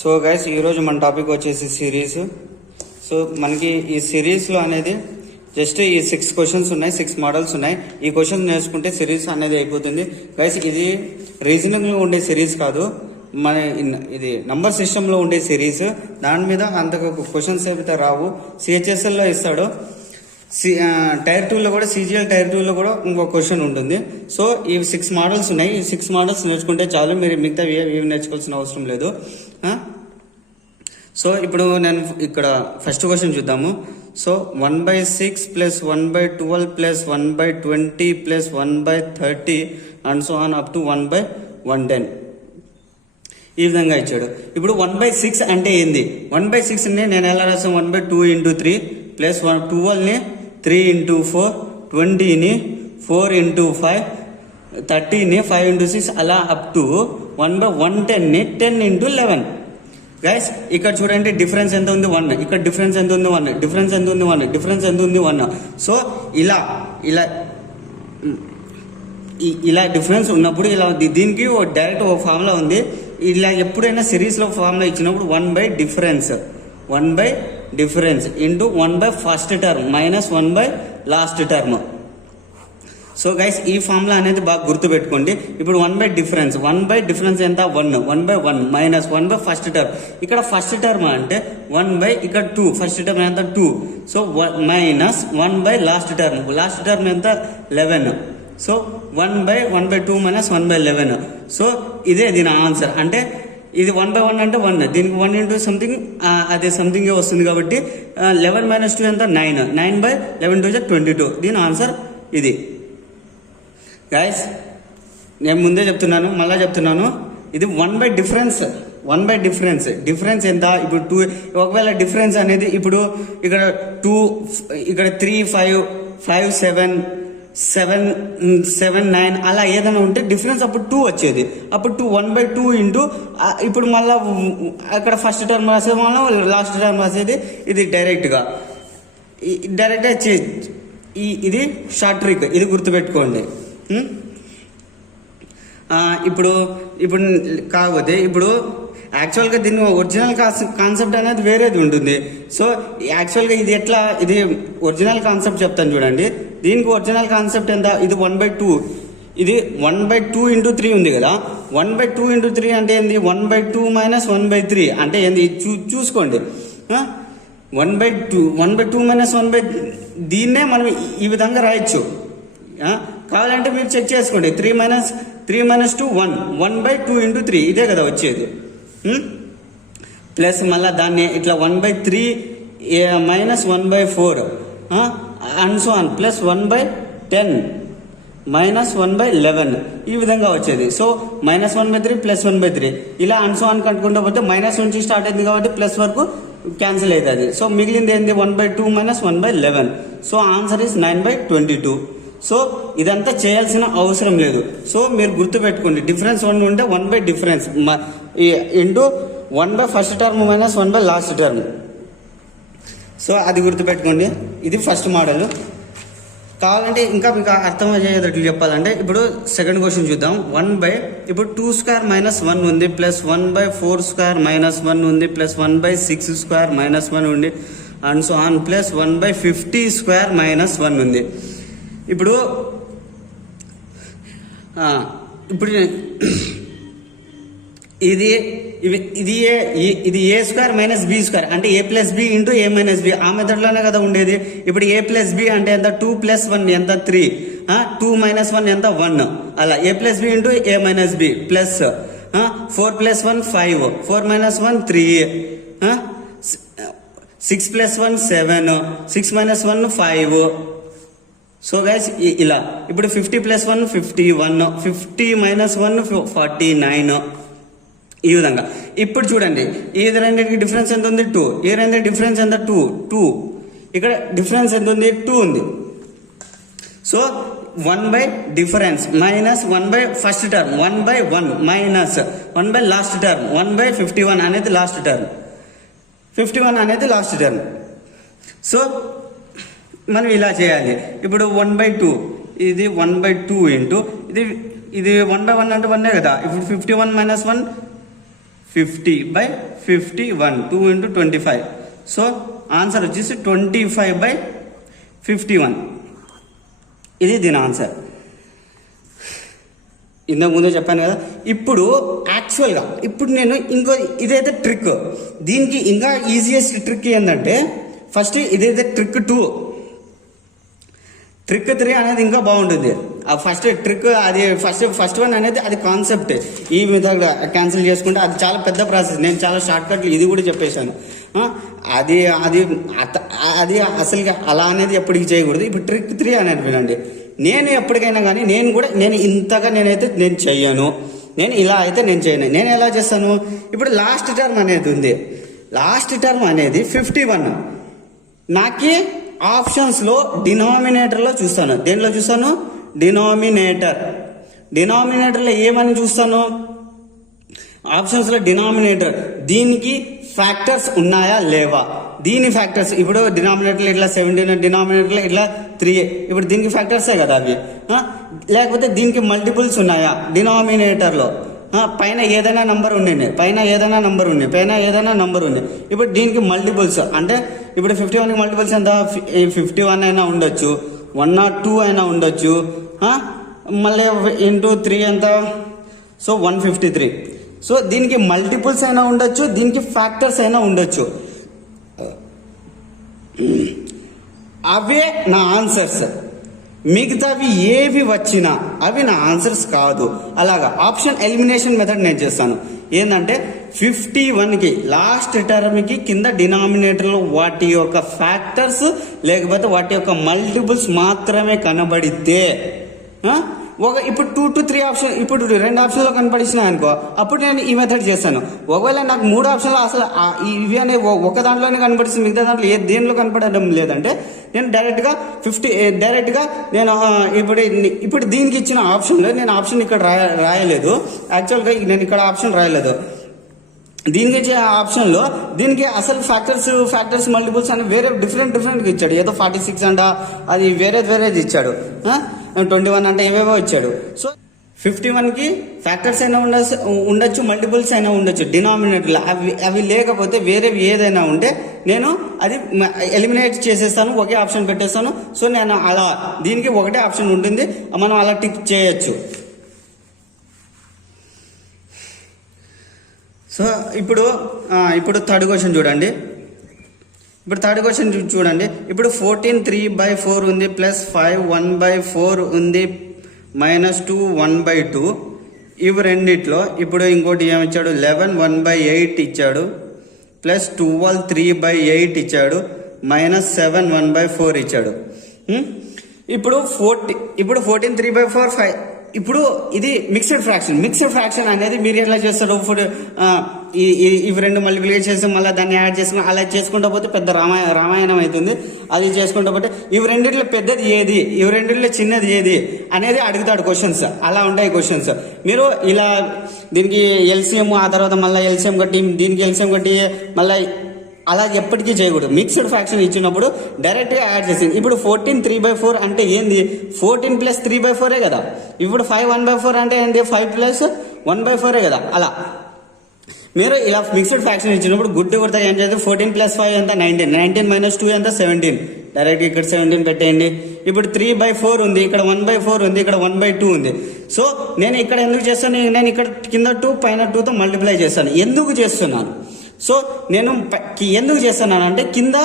So guys ఈరోజు మన topic వచ్చేసి సిరీస్. సో మనకి ఈ సిరీస్లో అనేది జస్ట్ ఈ 6 క్వశ్చన్స్ ఉన్నాయి, 6 మోడల్స్ ఉన్నాయి. ఈ క్వశ్చన్స్ నేర్చుకుంటే సిరీస్ అనేది అయిపోతుంది గైస్. ఇది రీజనింగ్లో ఉండే సిరీస్ కాదు, మన ఇది నంబర్ సిస్టంలో ఉండే సిరీస్. దాని మీద అంత క్వశ్చన్స్ అయితే రావు. సిహెచ్ఎస్ఎల్లో ఇస్తాడు. టైర్ 2లో కూడా, CGL టైర్ 2లో కూడా ఇంకో క్వశ్చన్ ఉంటుంది. సో ఈ 6 మోడల్స్ ఉన్నాయి. ఈ 6 మోడల్స్ నేర్చుకుంటే చాలు, మీరు మిగతా ఏమి నేర్చుకోవాల్సిన అవసరం లేదు. సో ఇప్పుడు నేను ఇక్కడ ఫస్ట్ క్వశ్చన్ చూద్దాము. So 1/6 plus 1/12 plus 1/20 plus 1/30 and so on up to 1/110 ఈ విధంగా ఇచ్చాడు. ఇప్పుడు 1/6 అంటే ఏంది? 1/6ని నేను ఎలా రాసాను? 1/2 × 3 ప్లస్ 12ని 3 × 4, 20ని 4 × 5, 30ని 5 × 6 అలా అప్ టు 1/110ని 10 × 11. గైస్ ఇక్కడ చూడండి, డిఫరెన్స్ ఎంత ఉంది? 1. ఇక్కడ డిఫరెన్స్ ఎంత ఉంది? 1. డిఫరెన్స్ ఎంత ఉంది? 1. డిఫరెన్స్ ఎంత ఉంది? 1. సో ఇలా ఇలా ఇలా డిఫరెన్స్ ఉన్నప్పుడు ఇలా దీనికి డైరెక్ట్ ఒక ఫార్ములా ఉంది. ఇలా ఎప్పుడైనా సిరీస్లో ఫార్ములా ఇచ్చినప్పుడు 1/డిఫరెన్స్ into 1/, first term minus 1/, last term. So guys ఈ ఫార్ములా అనేది బాగా గుర్తుపెట్టుకోండి. ఇప్పుడు 1/డిఫరెన్స్ ఎంత? 1. 1/1 మైనస్ 1/, ఫస్ట్ టర్మ్. ఇక్కడ ఫస్ట్ టర్మ్ అంటే 1/, ఇక్కడ 2, ఫస్ట్ టర్మ్ ఎంత? 2. సో మైనస్ 1/, లాస్ట్ టర్మ్ ఎంత? 11. So 1/2 minus 1/11. సో ఇదే దీని ఆన్సర్. అంటే ఇది 1/1 అంటే 1, దీనికి 1 ఇంటూ సంథింగ్ అదే సంథింగ్ వస్తుంది కాబట్టి 11 మైనస్ 2 ఎంత? 9. 9/11 2 22. దీని ఆన్సర్ ఇది. గైస్ నేను ముందే చెప్తున్నాను, మళ్ళీ చెప్తున్నాను, ఇది 1/డిఫరెన్స్. 1/డిఫరెన్స్. డిఫరెన్స్ ఎంత? ఇప్పుడు 2. ఒకవేళ డిఫరెన్స్ అనేది ఇప్పుడు ఇక్కడ 2, ఇక్కడ 3, 5, 7, 9 అలా ఏదైనా ఉంటే డిఫరెన్స్ అప్పుడు 2 వచ్చేది. అప్పుడు 1/2 ఇంటూ ఇప్పుడు మళ్ళీ అక్కడ ఫస్ట్ టర్మ్ రాసేది, మళ్ళీ లాస్ట్ టర్మ్ రాసేది. ఇది డైరెక్ట్గా ఇది షార్ట్ ట్రిక్, ఇది గుర్తుపెట్టుకోండి. ఇప్పుడు కాకపోతే ఇప్పుడు యాక్చువల్గా దీని ఒరిజినల్ కాన్సెప్ట్ అనేది వేరేది ఉంటుంది. సో యాక్చువల్గా ఇది ఎట్లా, ఇది ఒరిజినల్ కాన్సెప్ట్ చెప్తాను చూడండి. దీనికి ఒరిజినల్ కాన్సెప్ట్ ఎంత? ఇది 1/2. ఇది 1/2 × 3 ఉంది కదా. 1/2 × 3 అంటే ఏంది? 1/2 మైనస్ 1/3 అంటే ఏంది? చూసుకోండి. 1/2 మైనస్ 1/, దీన్నే మనం ఈ విధంగా రాయొచ్చు. కావాలంటే మీరు చెక్ చేసుకోండి. 3 మైనస్ 2 1. 1/2 × 3 ఇదే కదా వచ్చేది. ప్లస్ మళ్ళీ దాన్ని ఇట్లా 1/3 minus 1/4 and so on plus 1/10 minus 1/11 ఈ విధంగా వచ్చేది. సో మైనస్ 1/3 ప్లస్ 1/3 ఇలా అండ్ సో ఆన్ కట్టుకుంటూ పోతే మైనస్ నుంచి స్టార్ట్ అయింది కాబట్టి ప్లస్ వరకు క్యాన్సిల్ అవుతుంది. సో మిగిలింది ఏంది? 1/2 minus 1/11. So answer is 9/22. So ఇదంతా చేయాల్సిన అవసరం లేదు. సో మీరు గుర్తుపెట్టుకోండి, డిఫరెన్స్ 1 ఉంటే 1/డిఫరెన్స్ into 1/, first term minus 1/, last term. So అది గుర్తుపెట్టుకోండి. ఇది ఫస్ట్ మోడల్. కావాలంటే ఇంకా మీకు అర్థమయ్యేటట్లు చెప్పాలంటే ఇప్పుడు సెకండ్ క్వశ్చన్ చూద్దాం. ఇప్పుడు 2² మైనస్ 1 ఉంది, ప్లస్ 1/4² మైనస్ 1 ఉంది, ప్లస్ 1/6² మైనస్ 1 ఉంది and so on plus 1/50² minus 1 ఉంది. ఇప్పుడు ఇది A² మైనస్ B² అంటే A plus B into A minus B. ఆ మెథడ్లోనే కదా ఉండేది. ఇప్పుడు A ప్లస్ B అంటే ఎంత? 2 + 1 ఎంత? 3. 2 మైనస్ 1 ఎంత? 1. అలా A plus B into A minus B plus 4 + 1 5, 4 minus 1 3, 6 + 1 7, 6 minus 1 5. So guys ఇలా ఇప్పుడు 50 + 1 51, 50 మైనస్ 1 49 ఈ విధంగా. ఇప్పుడు చూడండి, ఈ రెండింటికి డిఫరెన్స్ ఎంత ఉంది? 2. ఈ రెండింటి డిఫరెన్స్ ఎంత? 2. ఇక్కడ డిఫరెన్స్ ఎంత ఉంది? 2 ఉంది. సో 1/డిఫరెన్స్ minus 1/, first term 1/1 minus 1/, last term 1/51 అనేది లాస్ట్ టర్మ్. 51 అనేది లాస్ట్ టర్మ్. సో మనం ఇలా చేయాలి. ఇప్పుడు 1/2 ఇది 1/2 ఇంటూ ఇది 1/1 అంటే 1 కదా. ఇప్పుడు 51 మైనస్ 1 50/51 2 into 25. సో ఆన్సర్ వచ్చేసి 25/51. ఇది దీని ఆన్సర్. ఇంతకు ముందే చెప్పాను కదా. ఇప్పుడు యాక్చువల్గా ఇప్పుడు నేను ఇంకో ఇదైతే ట్రిక్. దీనికి ఇంకా ఈజియెస్ట్ ట్రిక్ ఏంటంటే ఫస్ట్ ఇదైతే ట్రిక్ 2. ట్రిక్ 3 అనేది ఇంకా బాగుంటుంది. ఆ ఫస్ట్ ట్రిక్ అది ఫస్ట్ వన్ అనేది అది కాన్సెప్ట్. ఈ విధంగా క్యాన్సిల్ చేసుకుంటే అది చాలా పెద్ద ప్రాసెస్. నేను చాలా షార్ట్ కట్లు ఇది కూడా చెప్పేశాను. అది అది అది అసలుగా అలా అనేది ఎప్పటికీ చేయకూడదు. ఇప్పుడు ట్రిక్ 3 అనేది వినండి. నేను ఎప్పటికైనా కానీ నేను ఇంతగా నేను చెయ్యను. నేను ఇలా అయితే నేను చేయను. నేను ఎలా చేస్తాను? ఇప్పుడు లాస్ట్ టర్మ్ అనేది ఉంది. లాస్ట్ టర్మ్ అనేది 51. నాకి ఆప్షన్స్లో డినామినేటర్లో చూస్తాను. దేనిలో చూస్తాను? డినామినేటర్లో ఏమని చూస్తాను? ఆప్షన్స్లో డినామినేటర్. దీనికి ఫ్యాక్టర్స్ ఉన్నాయా లేవా? దీని ఫ్యాక్టర్స్ ఇప్పుడు డినామినేటర్లో ఇట్లా 17, డినామినేటర్లో ఇట్లా 3. ఇప్పుడు దీనికి ఫ్యాక్టర్సే కదా అవి. లేకపోతే దీనికి మల్టిపుల్స్ ఉన్నాయా డినామినేటర్లో? పైన ఏదైనా నంబర్ ఉంది, పైన ఏదైనా నంబర్ ఉంది. ఇప్పుడు దీనికి మల్టిపుల్స్ అంటే ఇప్పుడు 51కి మల్టిపుల్స్ ఎంత? 51 అయినా ఉండొచ్చు, 102 అయినా ఉండొచ్చు. మళ్ళీ ఇంటూ 3 ఎంత? సో 153. సో దీనికి మల్టిపుల్స్ అయినా ఉండొచ్చు, దీనికి ఫ్యాక్టర్స్ అయినా ఉండొచ్చు. అవే నా ఆన్సర్స్. మిగతావి ఏవి వచ్చినా అవి నా ఆన్సర్స్ కాదు. అలాగా ఆప్షన్ ఎలిమినేషన్ మెథడ్ నేను చేస్తాను. ఏంటంటే 51కి లాస్ట్ టర్మ్కి కింద డినామినేటర్లో వాటి యొక్క ఫ్యాక్టర్స్ లేకపోతే వాటి యొక్క మల్టిపుల్స్ మాత్రమే కనబడితే ఇప్పుడు 2 to 3 ఆప్షన్, ఇప్పుడు 2 ఆప్షన్లో కనపడిస్తున్నాయి అనుకో, అప్పుడు నేను ఈ మెథడ్ చేస్తాను. ఒకవేళ నాకు 3 ఆప్షన్లో అసలు ఇవి అనే ఒక దాంట్లోనే కనపడిస్తుంది, మిగతా దాంట్లో దేనిలో కనపడడం లేదంటే నేను డైరెక్ట్గా నేను ఇప్పుడు దీనికి ఇచ్చిన ఆప్షన్లో నేను ఆప్షన్ ఇక్కడ రాయలేదు. యాక్చువల్గా నేను ఇక్కడ ఆప్షన్ రాయలేదు. దీనికి ఇచ్చే ఆప్షన్లో దీనికి అసలు ఫ్యాక్టర్స్ మల్టిపుల్స్ అని వేరే డిఫరెంట్గా ఇచ్చాడు. ఏదో 46 అంట, అది వేరేది ఇచ్చాడు. 21 అంటే ఏవేవో ఇచ్చాడు. సో 51కి ఫ్యాక్టర్స్ అయినా ఉండొచ్చు, మల్టిపుల్స్ అయినా ఉండొచ్చు డినామినేటర్లో. అవి లేకపోతే వేరేవి ఏదైనా ఉంటే నేను అది ఎలిమినేట్ చేసేస్తాను, ఒకే ఆప్షన్ పెట్టేస్తాను. సో నేను అలా దీనికి ఒకటే ఆప్షన్ ఉంటుంది, మనం అలా టిక్ చేయొచ్చు. సో ఇప్పుడు థర్డ్ క్వశ్చన్ చూడండి. ఇప్పుడు 14 3/4 ఉంది, +5 1/4 ఉంది, -2 1/2. ఇవి రెండిట్లో ఇప్పుడు ఇంకోటి ఏమిచ్చాడు? 11 1/8 ఇచ్చాడు, +12 3/8 ఇచ్చాడు, -7 1/4 ఇచ్చాడు. ఇప్పుడు 14 3/4 5. ఇప్పుడు ఇది మిక్స్డ్ ఫ్రాక్షన్ అనేది మీరు ఎట్లా చేస్తారు? ఇవి రెండు మల్టిప్లికేట్ చేసి మళ్ళీ దాన్ని యాడ్ చేసుకుని అలా చేసుకుంటా పోతే పెద్ద రామాయణం అవుతుంది. అది చేసుకుంటా పోతే ఇవి రెండిట్లో పెద్దది ఏది, ఇవి రెండిట్లో చిన్నది ఏది అనేది అడుగుతాడు క్వశ్చన్స్. అలా ఉంటాయి క్వశ్చన్స్. మీరు ఇలా దీనికి ఎల్సిఎం, ఆ తర్వాత మళ్ళీ ఎల్సిఎం కట్టి, దీనికి ఎల్సిఎం కట్టి మళ్ళీ అలా ఎప్పటికీ చేయకూడదు. మిక్స్డ్ ఫ్రాక్షన్ ఇచ్చినప్పుడు డైరెక్ట్గా యాడ్ చేసింది. ఇప్పుడు 14 3/4 అంటే ఏంది? 14 + 3/4 కదా. ఇప్పుడు 5 1/4 అంటే ఏంటి? 5 + 1/4 కదా. అలా మీరు ఇలా మిక్స్డ్ ఫ్రాక్షన్ ఇచ్చినప్పుడు గుడ్డు కొడతా ఏం చేయాలి? 14 + 5 ఎంత? 19. 19 - 2 ఎంత? 17. డైరెక్ట్ ఇక్కడ 17 పెట్టేయండి. ఇప్పుడు 3/4 ఉంది, ఇక్కడ 1/4 ఉంది, ఇక్కడ 1/2 ఉంది. సో నేను ఇక్కడ ఎందుకు చేస్తాను? నేను ఇక్కడ కింద 2 పైన 2తో మల్టిప్లై చేస్తాను. ఎందుకు చేస్తున్నాను? సో నేను ఎందుకు చేస్తున్నాను అంటే కింద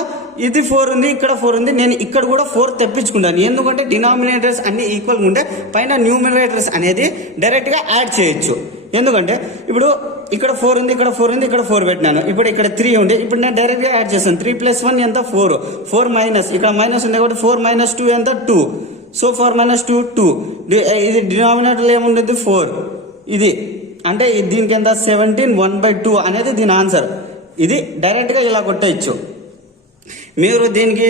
ఇది 4 ఉంది, ఇక్కడ 4 ఉంది, నేను ఇక్కడ కూడా 4 తెప్పించుకుంటాను. ఎందుకంటే డినామినేటర్స్ అన్ని ఈక్వల్గా ఉంటే పైన న్యూమినేటర్స్ అనేది డైరెక్ట్గా యాడ్ చేయొచ్చు. ఎందుకంటే ఇప్పుడు ఇక్కడ 4 ఉంది, ఇక్కడ 4 ఉంది, ఇక్కడ 4 పెట్టినాను. ఇప్పుడు ఇక్కడ 3 ఉంది, ఇప్పుడు నేను డైరెక్ట్గా యాడ్ చేస్తాను. 3 + 1 ఎంత? 4. 4 మైనస్, ఇక్కడ మైనస్ ఉంది కాబట్టి 4 - 2 ఎంత? 2. సో 4 - 2 2. ఇది డినామినేటర్లో ఏముండేది? 4. ఇది అంటే దీనికి ఎంత? 17 1/2 అనేది దీని ఆన్సర్. ఇది డైరెక్ట్గా ఇలా కొట్టేయచ్చు. మీరు దీనికి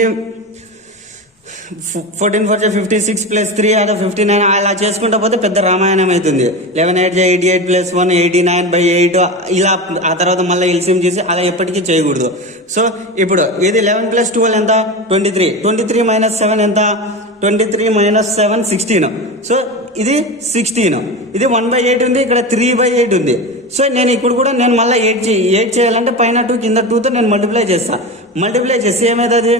14 4 56 + 3 అంటే 59 అలా చేసుకుంటా పోతే పెద్ద రామాయణం అవుతుంది. 11 8 88 + 1 89/8 ఇలా. ఆ తర్వాత మళ్ళీ ఎల్సిఎం చేసి అలా ఎప్పటికీ చేయకూడదు. సో ఇప్పుడు ఇది 11 + 12 ఎంత? 23. 23 - 7 ఎంత? 23 - 7 16. సో ఇది 16, ఇది 1/8 ఉంది, ఇక్కడ 3/8 ఉంది. సో నేను ఇప్పుడు కూడా నేను మళ్ళీ 8 చేయాలంటే పైన 2 కింద 2తో నేను మల్టిప్లై చేస్తే ఏమవుతుంది?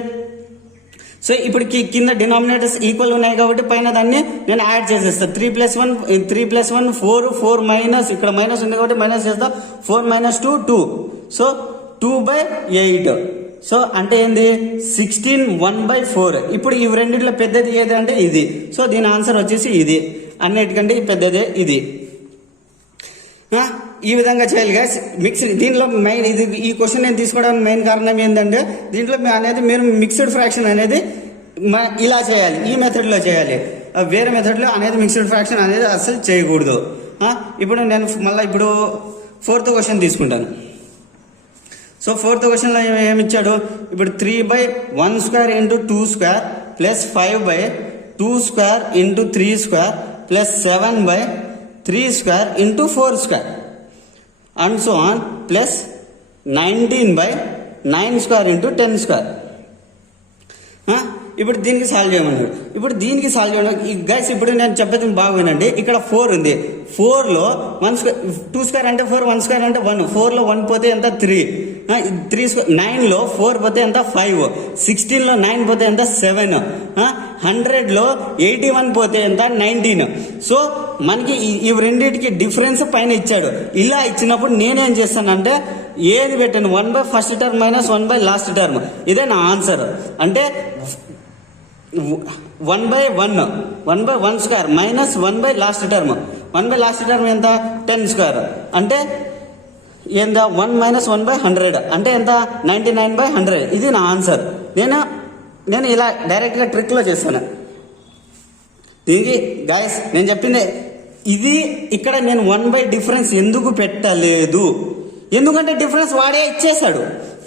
సో ఇప్పుడు కింద డినామినేటర్స్ ఈక్వల్ ఉన్నాయి కాబట్టి పైన దాన్ని నేను యాడ్ చేసేస్తాను. 3 + 1 4 మైనస్ ఇక్కడ మైనస్ ఉంది కాబట్టి మైనస్ చేస్తా. 4 - 2 2. సో 2/8. సో అంటే ఏంది 16 1/4. ఇప్పుడు ఇవి రెండిట్లో పెద్దది ఏది అంటే ఇది. సో దీని ఆన్సర్ వచ్చేసి ఇది. అన్నిటికంటే పెద్దదే ఇది. ఈ విధంగా చేయాలి గైస్. మిక్స్డ్ దీంట్లో మెయిన్ ఇది ఈ క్వశ్చన్ నేను తీసుకోవడానికి మెయిన్ కారణం ఏంటంటే దీంట్లో అనేది మీరు మిక్స్డ్ ఫ్రాక్షన్ అనేది ఇలా చేయాలి, ఈ మెథడ్లో చేయాలి. వేరే మెథడ్లో అనేది మిక్స్డ్ ఫ్రాక్షన్ అనేది అసలు చేయకూడదు. ఇప్పుడు నేను మళ్ళీ ఇప్పుడు 4th క్వశ్చన్ తీసుకుంటాను. సో 4th క్వశ్చన్లో ఏమిచ్చాడు? ఇప్పుడు 3/1² × 2² plus 5/2² × 3² plus 7/3² × 4² and so on plus 19/9² × 10². ఇప్పుడు దీనికి సాల్వ్ చేయమన్నాడు. ఇప్పుడు దీనికి సాల్వ్ చేయడం గైస్ ఇప్పుడు నేను చెప్పేది బాగా వినండి. ఇక్కడ 4 ఉంది. 4లో 2² అంటే 4, 1² అంటే 1. 4లో 1 పోతే ఎంత? 3. 9లో 4 పోతే ఎంత? 5. 16లో 9 పోతే ఎంత? 7. 100లో 81 పోతే ఎంత? 19. సో మనకి ఈ రెండింటికి డిఫరెన్స్ పైన ఇచ్చాడు. ఇలా ఇచ్చినప్పుడు నేనేం చేస్తానంటే ఏది పెట్టాను? 1/1st term - 1/last term. ఇదే నా ఆన్సర్. అంటే 1/1 1/1² minus 1/last term. 1/last term ఎంత? 10². అంటే ఎంత? 1 - 1/100 అంటే ఎంత? 99/100. ఇది నా ఆన్సర్. నేను ఇలా డైరెక్ట్గా ట్రిక్లో చేస్తాను. దీనికి గాయస్ నేను చెప్పింది ఇది. ఇక్కడ నేను 1 డిఫరెన్స్ ఎందుకు పెట్టలేదు? ఎందుకంటే డిఫరెన్స్ వాడే ఇచ్చేసాడు.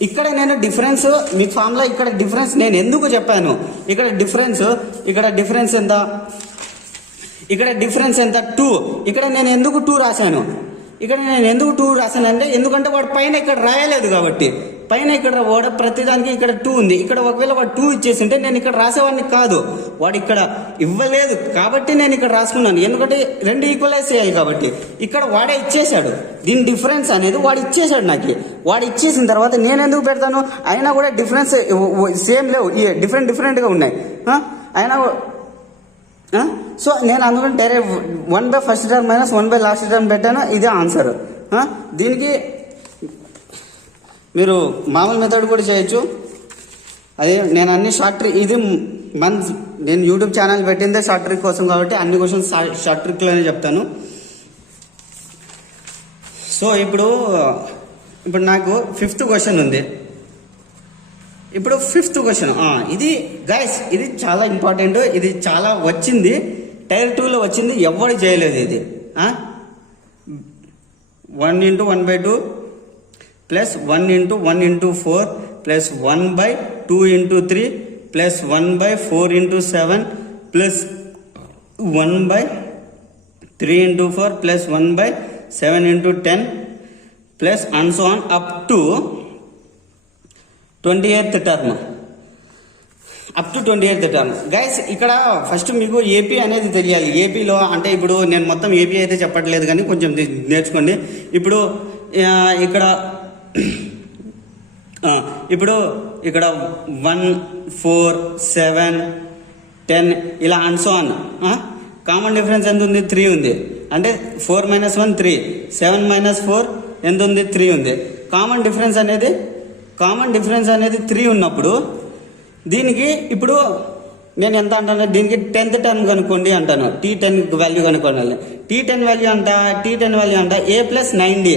ఇక్కడ నేను డిఫరెన్స్ మీ ఫామ్లో ఇక్కడ డిఫరెన్స్ నేను ఎందుకు చెప్పాను? ఇక్కడ డిఫరెన్స్ ఎంత? ఇక్కడ డిఫరెన్స్ ఎంత? 2. ఇక్కడ నేను ఎందుకు 2 రాశాను? అంటే ఎందుకంటే వాడు పైన ఇక్కడ రాయలేదు కాబట్టి. పైన ఇక్కడ వాడు ప్రతిదానికి ఇక్కడ 2 ఉంది. ఇక్కడ ఒకవేళ వాడు 2 ఇచ్చేసింటే నేను ఇక్కడ రాసేవాడిని కాదు. వాడు ఇక్కడ ఇవ్వలేదు కాబట్టి నేను ఇక్కడ రాసుకున్నాను. ఎందుకంటే 2 ఈక్వలైజ్ చేయాలి కాబట్టి. ఇక్కడ వాడే ఇచ్చేసాడు. దీని డిఫరెన్స్ అనేది వాడు ఇచ్చేసాడు నాకు. వాడు ఇచ్చేసిన తర్వాత నేను ఎందుకు పెడతాను? అయినా కూడా డిఫరెన్స్ సేమ్ లేవు, డిఫరెంట్గా ఉన్నాయి. అయినా సో నేను అందుకని direct 1/1st term - 1/last term పెట్టాను. ఇదే ఆన్సర్. దీనికి మీరు మామూలు మెథడ్ కూడా చేయొచ్చు. అదే నేను అన్ని షార్ట్ ట్రిక్ ఇది నేను యూట్యూబ్ ఛానల్ పెట్టిందే షార్ట్ ట్రిక్ కోసం కాబట్టి అన్ని క్వశ్చన్స్ షార్ట్ ట్రిక్లోనే చెప్తాను. సో ఇప్పుడు నాకు 5th క్వశ్చన్ ఉంది. ఇప్పుడు 5th క్వశ్చన్ ఇది గైస్ ఇది చాలా ఇంపార్టెంట్. ఇది చాలా వచ్చింది, Tier 2లో వచ్చింది, ఎవరు చేయలేదు ఇది. 1 × 1/2 plus 1 × 1 × 4 plus 1/2 × 3 plus 1/4 × 7 plus 1/3 × 4 plus 1/7 × 10 plus and so on up to 28th term. Up to 28th term. Guys ఇక్కడ ఫస్ట్ మీకు ఏపీ అనేది తెలియాలి. ఏపీలో అంటే ఇప్పుడు నేను మొత్తం ఏపీ అయితే చెప్పట్లేదు కానీ కొంచెం నేర్చుకోండి. ఇప్పుడు ఇక్కడ 1 4 7 10 ఇలా and so on. Common difference ఎంత ఉంది? 3 ఉంది. అంటే 4 - 1 3, 7 - 4 ఎంత ఉంది? 3 ఉంది. కామన్ డిఫరెన్స్ అనేది 3 ఉన్నప్పుడు దీనికి ఇప్పుడు నేను ఎంత అంటాను? దీనికి 10th term కనుక్కోండి అంటాను. T10 వాల్యూ కనుక్కోవాలి. T10 వాల్యూ అంట a + 9d.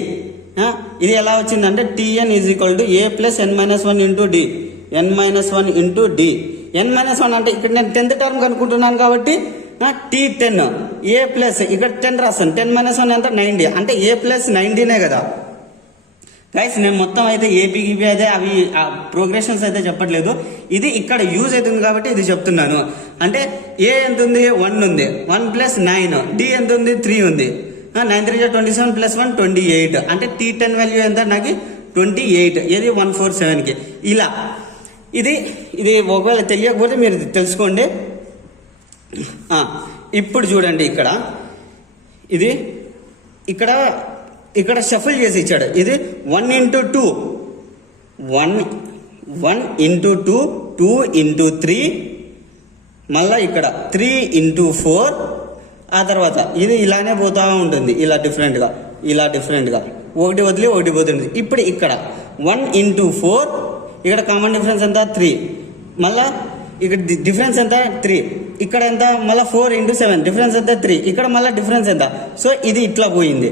ఇది ఎలా వచ్చిందంటే Tn = a + n - 1 × d. n - 1 × d. n - 1 అంటే ఇక్కడ నేను 10th term కనుక్కుంటున్నాను కాబట్టి T10 a ప్లస్ ఇక్కడ 10 రాస్తాను. 10 - 1 ఎంత? 9d. అంటే a + 9dనే కదా గైస్. నేను మొత్తం అయితే ఏపీ అయితే అవి ప్రోగ్రెషన్స్ అయితే చెప్పట్లేదు. ఇది ఇక్కడ యూజ్ అవుతుంది కాబట్టి ఇది చెప్తున్నాను. అంటే ఏ ఎంత ఉంది? 1 ఉంది. 1 + 9. డి ఎంత ఉంది? 3 ఉంది. 9 3 27 + 1 28. అంటే T10 వాల్యూ ఎంత? నాకు 28. ఏది? 147కి. ఇలా ఇది ఒకవేళ తెలియకపోతే మీరు తెలుసుకోండి. ఇప్పుడు చూడండి ఇక్కడ ఇది ఇక్కడ షఫుల్ చేసి ఇచ్చాడు. ఇది 1 into 2 1 into 2 2 into 3 మళ్ళా ఇక్కడ 3 into 4 ఆ తర్వాత ఇది ఇలానే పోతా ఉంటుంది ఇలా డిఫరెంట్గా ఒకటి వదిలి ఒకటి పోతుంది. ఇప్పుడు ఇక్కడ 1 into 4 ఇక్కడ కామన్ డిఫరెన్స్ ఎంత 3 మళ్ళా ఇక్కడ డిఫరెన్స్ ఎంత 3 ఇక్కడ ఎంత మళ్ళీ 4 into 7 డిఫరెన్స్ ఎంత 3 ఇక్కడ మళ్ళీ డిఫరెన్స్ ఎంత. సో ఇది ఇట్లా పోయింది,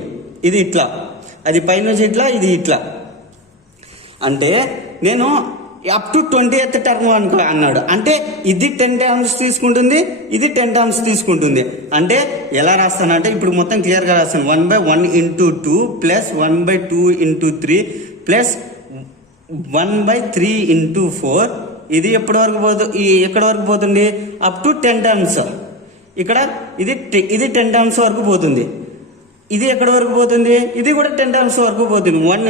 ఇది ఇట్లా, అది పైనుంచి ఇట్లా, ఇది ఇట్లా. అంటే నేను అప్ టు 20th టర్మ్ అన్నాడు. అంటే ఇది 10 టర్మ్స్ తీసుకుంటుంది, ఇది 10 టర్మ్స్ తీసుకుంటుంది. అంటే ఎలా రాస్తానంటే ఇప్పుడు మొత్తం క్లియర్గా రాస్తాను. 1/1 into 2 plus 1/2 into 3 plus 1/3 into 4. ఇది ఎక్కడి వరకు పోతుంది? Up to 10 terms. ఇక్కడ ఇది 10 టర్మ్స్ వరకు పోతుంది. ఇది ఎక్కడి వరకు పోతుంది? ఇది కూడా 10 టర్మ్స్ వరకు పోతుంది. 1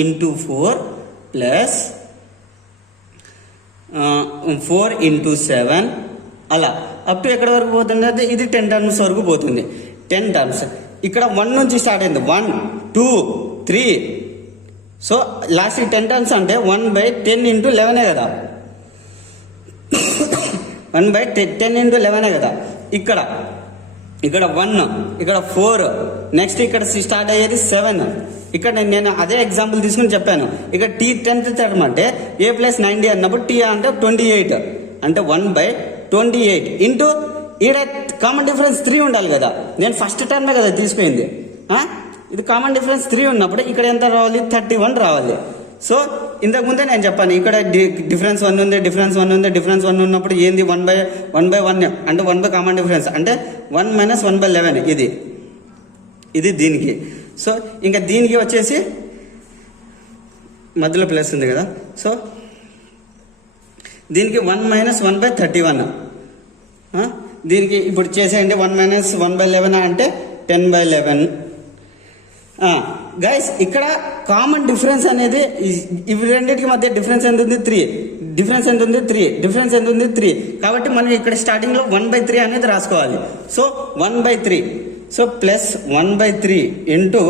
into 4 ప్లస్ 4 into 7 అలా అప్ టు ఎక్కడి వరకు పోతుంది? అంటే ఇది 10 టర్మ్స్ వరకు పోతుంది. 10 టర్మ్స్ ఇక్కడ 1 నుంచి స్టార్ట్ అయింది. 1 2 3. సో లాస్ట్ 10 టర్మ్స్ అంటే 1/10 into 11 కదా. 1/10 into 11 కదా. ఇక్కడ 1, ఇక్కడ 4, నెక్స్ట్ ఇక్కడ స్టార్ట్ అయ్యేది 7. ఇక్కడ నేను అదే ఎగ్జాంపుల్ తీసుకుని చెప్పాను. ఇక్కడ టీ 10th టర్మ్ అంటే a + 90 అన్నప్పుడు టీ అంటే 28 అంటే 1/28 ఇంటూ ఈడ కామన్ డిఫరెన్స్ 3 ఉండాలి కదా. నేను ఫస్ట్ టర్మే కదా తీసుకుంది. ఇది కామన్ డిఫరెన్స్ 3 ఉన్నప్పుడు ఇక్కడ ఎంత రావాలి? 31 రావాలి. సో ఇంతకుముందే నేను చెప్పాను ఇక్కడ డిఫరెన్స్ 1 ఉంది, డిఫరెన్స్ 1 ఉన్నప్పుడు ఏంది 1/1 అంటే 1 కామన్ డిఫరెన్స్ అంటే 1 - 1/11 ఇది దీనికి. సో ఇంకా దీనికి వచ్చేసి మధ్యలో ప్లస్ ఉంది కదా. సో దీనికి 1 - 1/31. దీనికి ఇప్పుడు చేసేయండి. 1 - 1/11 అంటే 10/11. గైస్ ఇక్కడ కామన్ డిఫరెన్స్ అనేది ఇవి రెండింటికి మధ్య డిఫరెన్స్ ఎంత ఉంది? 3. డిఫరెన్స్ ఎంత ఉంది? 3. కాబట్టి మనం ఇక్కడ స్టార్టింగ్ లో 1/3 అనేది రాసుకోవాలి. సో 1/3. సో ప్లస్ 1/3 ఇంటూ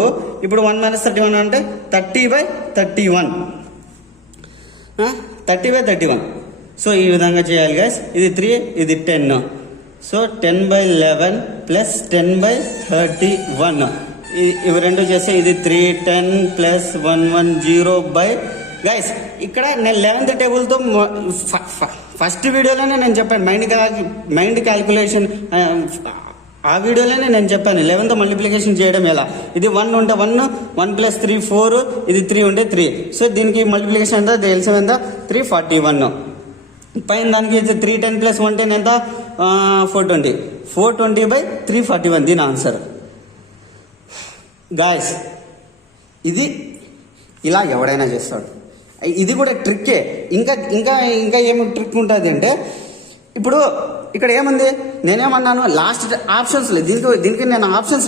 ఇప్పుడు 1 - 31 అంటే 30/31. 30/31. సో ఈ విధంగా చేయాలి గైస్. ఇది 3, ఇది 10. So 10/11 plus 10/31. ఇవి రెండు చేస్తే ఇది 3 10 ప్లస్ 110 గైస్. ఇక్కడ నేను 11th టేబుల్తో ఫస్ట్ వీడియోలోనే నేను చెప్పాను మైండ్ క్యాల్కులేషన్. ఆ వీడియోలోనే నేను చెప్పాను 11th మల్టిప్లికేషన్ చేయడం ఎలా. ఇది 1 ఉంటే 1 + 3 4, ఇది 3 ఉంటే 3. సో దీనికి మల్టిప్లికేషన్ ఎంత తెలిసిన ఎంత? 341. పైన దానికి 310 + 110 ఎంత? 420. 420/341 దీని ఆన్సర్. గాయస్ ఇది ఇలా ఎవడైనా చేస్తాడు. ఇది కూడా ట్రిక్కే. ఇంకా ఏమి ట్రిక్ ఉంటుంది అంటే ఇప్పుడు ఇక్కడ ఏముంది? నేనేమన్నాను లాస్ట్ ఆప్షన్స్ దీనికి నేను ఆప్షన్స్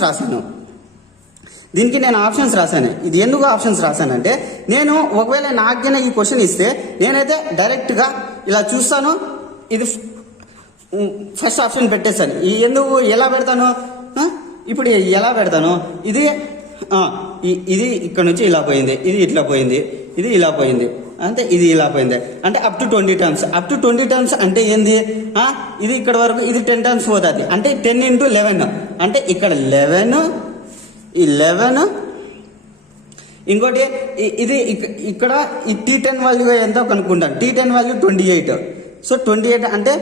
రాశాను. ఇది ఎందుకు ఆప్షన్స్ రాశానంటే నేను ఒకవేళ నాకైనా ఈ క్వశ్చన్ ఇస్తే నేనైతే డైరెక్ట్గా ఇలా చూస్తాను. ఇది ఫస్ట్ ఆప్షన్ పెట్టేస్తాను. ఎందుకు ఎలా పెడతాను? ఇప్పుడు ఎలా పెడతాను? ఇది ఇక్కడ నుంచి ఇలా పోయింది, ఇది ఇట్లా పోయింది, ఇది ఇలా పోయింది, అంటే ఇది ఇలా పోయింది. అంటే up to 20 terms. Up to 20 terms అంటే ఏంది? ఇది ఇక్కడ వరకు ఇది 10 టర్మ్స్ పోతుంది. అంటే 10 × 11 అంటే ఇక్కడ 11 ఇంకోటి ఇది ఇక్కడ ఈ T10 వాల్యూ ఎంతో కనుక్కుంటాను. T10 value 28. సో 28 అంటే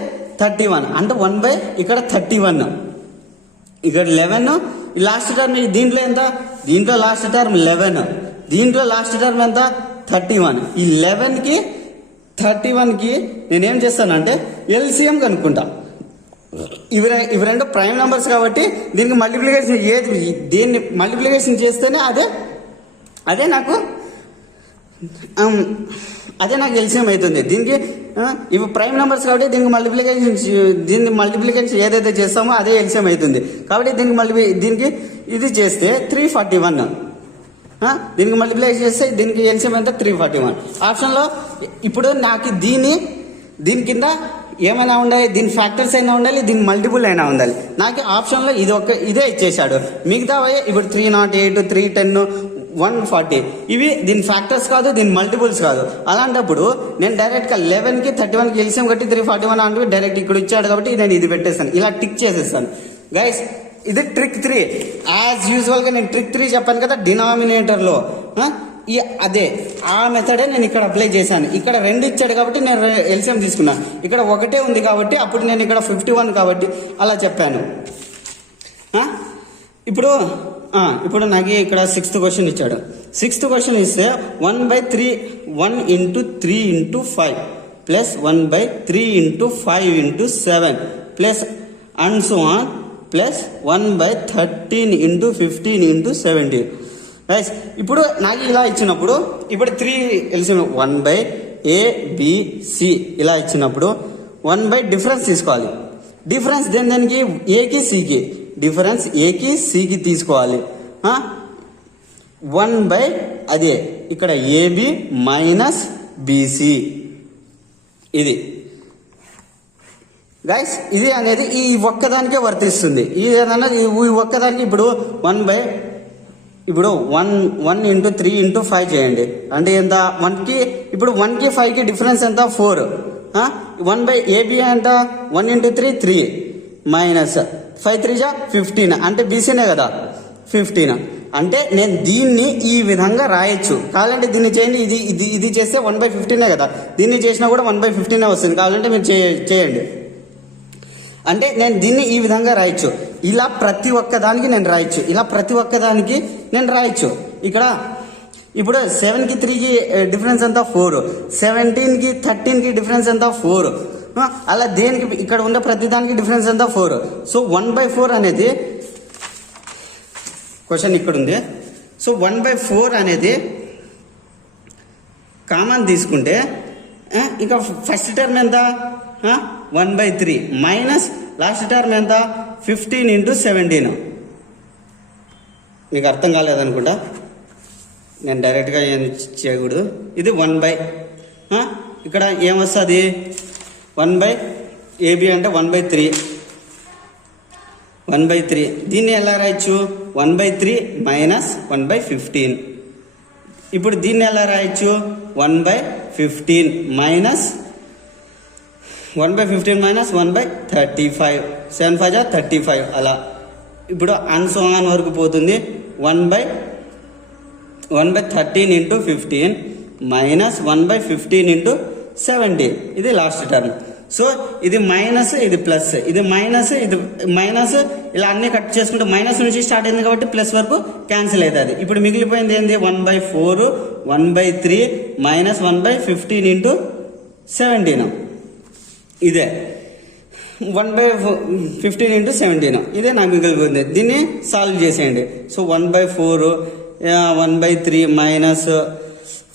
31 అంటే 1 ఇక్కడ 31. ఇక్కడ 11 లాస్ట్ టర్మ్. దీంట్లో ఎంత? దీంట్లో లాస్ట్ టర్మ్ 11. దీంట్లో లాస్ట్ టర్మ్ ఎంత? 31. ఈ 11కి 31కి నేనేం చేస్తానంటే LCM కనుక్కుంటా. ఇవి రెండు ప్రైమ్ నెంబర్స్ కాబట్టి దీనికి మల్టిప్లికేషన్ దీన్ని మల్టిప్లికేషన్ చేస్తేనే అదే నాకు ఎల్సిఎం అవుతుంది. దీనికి ఇవి ప్రైమ్ నెంబర్స్ కాబట్టి దీనికి మల్టిప్లికేషన్ ఏదైతే చేస్తామో అదే ఎల్సిఎం అవుతుంది. కాబట్టి దీనికి ఇది చేస్తే 341. దీనికి మల్టిప్లికేషన్ చేస్తే దీనికి ఎల్సిఎం ఎంత? 341. ఆప్షన్లో ఇప్పుడు నాకు దీని కింద ఏమైనా ఉండాలి, దీని ఫ్యాక్టర్స్ అయినా ఉండాలి, దీని మల్టిపుల్ అయినా ఉండాలి. నాకు ఆప్షన్లో ఇదే ఇచ్చేసాడు. మిగతా ఇప్పుడు 308, 310, 140 ఇవి దీని ఫ్యాక్టర్స్ కాదు, దీని మల్టిపుల్స్ కాదు. అలాంటప్పుడు నేను డైరెక్ట్గా 11కి 31కి ఎల్సిఎం కట్టి 341 అంటే డైరెక్ట్ ఇక్కడ ఇచ్చాడు కాబట్టి నేను ఇది పెట్టేస్తాను, ఇలా టిక్ చేసేస్తాను. గైస్ ఇది ట్రిక్ 3. యాజ్ యూజువల్గా నేను ట్రిక్ 3 చెప్పాను కదా డినామినేటర్లో, అదే ఆ మెథడే నేను ఇక్కడ అప్లై చేశాను. ఇక్కడ 2 ఇచ్చాడు కాబట్టి నేను ఎల్సిఎం తీసుకున్నాను. ఇక్కడ 1 ఉంది కాబట్టి అప్పుడు నేను ఇక్కడ 51 కాబట్టి అలా చెప్పాను. ఇప్పుడు నాకు ఇక్కడ 6th క్వశ్చన్ ఇచ్చాడు. 6th క్వశ్చన్ ఇస్తే 1/3 1 × 3 × 5 plus 1/3 × 5 × 7 plus and so on plus 1/13 × 15 × 17. Right, ఇప్పుడు నాకు ఇలా ఇచ్చినప్పుడు ఇప్పుడు 3 ఎల్సిఎం 1/ABC ఇలా ఇచ్చినప్పుడు 1 డిఫరెన్స్ తీసుకోవాలి. డిఫరెన్స్ దానికి ఏకి సికి, డిఫరెన్స్ ఏకి సికి తీసుకోవాలి. 1 అదే ఇక్కడ ఏబి మైనస్ బిసి ఇది. గైస్ ఇది అనేది ఈ ఒక్కదానికే వర్తిస్తుంది. ఈ ఒక్కదానికి ఇప్పుడు 1 × 3 × 5 చేయండి అంటే ఎంత 1కి, ఇప్పుడు 1కి 5కి డిఫరెన్స్ ఎంత 4. 1/AB ఎంత 1 × 3 3 మైనస్ 5 3 15 అంటే బీసీనే కదా 15. అంటే నేను దీన్ని ఈ విధంగా రాయొచ్చు. కావాలంటే దీన్ని చేయండి, ఇది చేస్తే 1/15 కదా, దీన్ని చేసినా కూడా 1/15 వస్తుంది. కావాలంటే మీరు చేయండి. అంటే నేను దీన్ని ఈ విధంగా రాయొచ్చు. ఇలా ప్రతి ఒక్కదానికి నేను రాయొచ్చు. ఇక్కడ ఇప్పుడు 7కి 3కి డిఫరెన్స్ ఎంత 4, 17కి 13కి డిఫరెన్స్ ఎంత 4. అలా దేనికి ఇక్కడ ఉన్న ప్రతి దానికి డిఫరెన్స్ ఎంత 4. సో 1/4 అనేది క్వశ్చన్ ఇక్కడ ఉంది. సో 1/4 అనేది కామన్ తీసుకుంటే ఇక ఫస్ట్ టర్మ్ ఎంత 1/3 మైనస్ లాస్ట్ టర్మ్ ఎంత 15 × 17. మీకు అర్థం కాలేదనుకుంటా, నేను డైరెక్ట్గా ఏం చేయకూడదు. ఇది 1/, ఇక్కడ ఏమొస్తుంది 1/AB అంటే 1/3. దీన్ని ఎలా రాయొచ్చు 1/3 మైనస్ 1/15. ఇప్పుడు దీన్ని ఎలా రాయొచ్చు 1/15 మైనస్ 1/15 మైనస్ 1/35. 7 5 35 అలా. ఇప్పుడు అన్సోన్ వరకు పోతుంది. 1/13 × 15 మైనస్ 1/15 × 70 ఇది లాస్ట్ టర్మ్. సో ఇది మైనస్, ఇది ప్లస్, ఇది మైనస్, ఇది మైనస్, ఇలా అన్ని కట్ చేసుకుంటే మైనస్ నుంచి స్టార్ట్ అయింది కాబట్టి ప్లస్ వరకు క్యాన్సిల్ అవుతుంది. ఇప్పుడు మిగిలిపోయింది ఏంది 1/4 1/3 మైనస్ 1/15 × 17 ఇదే 1/15 × 17 ఇదే నాకు మిగిలిపోయింది. దీన్ని సాల్వ్ చేసేయండి. సో 1/4 1/3 మైనస్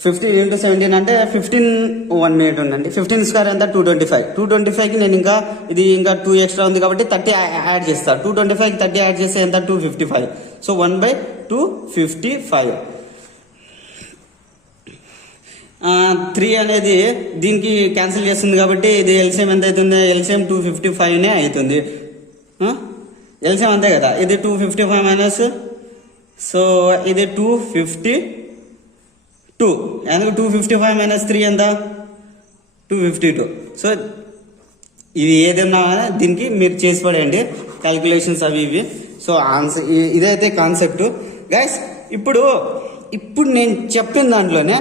15 × 17 అంటే 15 1 minute ఉందండి. 15 స్క్వేర్ ఎంత 225. 225కి నేను ఇంకా 2 ఎక్స్ట్రా ఉంది కాబట్టి 30 యాడ్ చేస్తాను. 225కి 30 యాడ్ చేస్తే ఎంత 255. సో 1/255. 3 అనేది దీనికి క్యాన్సిల్ చేస్తుంది కాబట్టి ఇది ఎల్సిఎం ఎంత అవుతుంది, ఎల్సిఎం 255 అవుతుంది. ఎల్సిఎం అంతే కదా, ఇది 255 మైనస్, సో ఇది 252. ఎందుకు 255 మైనస్ 3 ఎంత 252. సో ఇది ఏదన్నా దీనికి మీరు చేసి పడేయండి క్యాల్కులేషన్స్ అవి ఇవి. సో ఆన్సర్ ఇదైతే కాన్సెప్ట్ గైస్. ఇప్పుడు నేను చెప్పిన దాంట్లోనే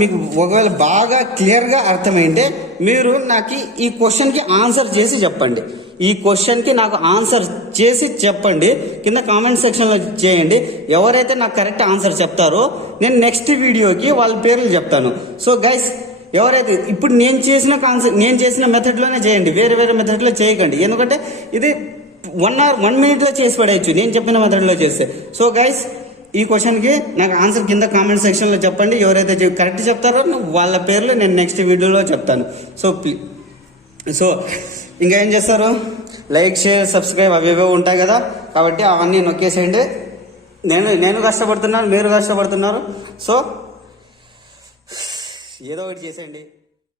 మీకు ఒకవేళ బాగా క్లియర్గా అర్థమైంటే మీరు నాకు ఈ క్వశ్చన్కి ఆన్సర్ చేసి చెప్పండి. ఈ క్వశ్చన్కి నాకు ఆన్సర్ చేసి చెప్పండి, కింద కామెంట్ సెక్షన్లో చేయండి. ఎవరైతే నాకు కరెక్ట్ ఆన్సర్ చెప్తారో నేను నెక్స్ట్ వీడియోకి వాళ్ళ పేర్లు చెప్తాను. సో గైస్ ఎవరైతే ఇప్పుడు నేను చేసిన మెథడ్లోనే చేయండి, వేరే మెథడ్లో చేయకండి. ఎందుకంటే ఇది 1 minute చేసి పడేయచ్చు నేను చెప్పిన మెథడ్లో చేస్తే. సో గైస్ ఈ క్వశ్చన్కి నాకు ఆన్సర్ కింద కామెంట్ సెక్షన్లో చెప్పండి. ఎవరైతే కరెక్ట్ చెప్తారో వాళ్ళ పేర్లు నేను నెక్స్ట్ వీడియోలో చెప్తాను. సో ఇంకా ఏం చేస్తారు, లైక్ షేర్ సబ్స్క్రైబ్ అవేవో ఉంటాయి కదా, కాబట్టి అవన్నీ నొక్కేసేయండి. నేను కష్టపడుతున్నాను, మీరు కష్టపడుతున్నారు. సో ఏదో ఒకటి చేసేయండి.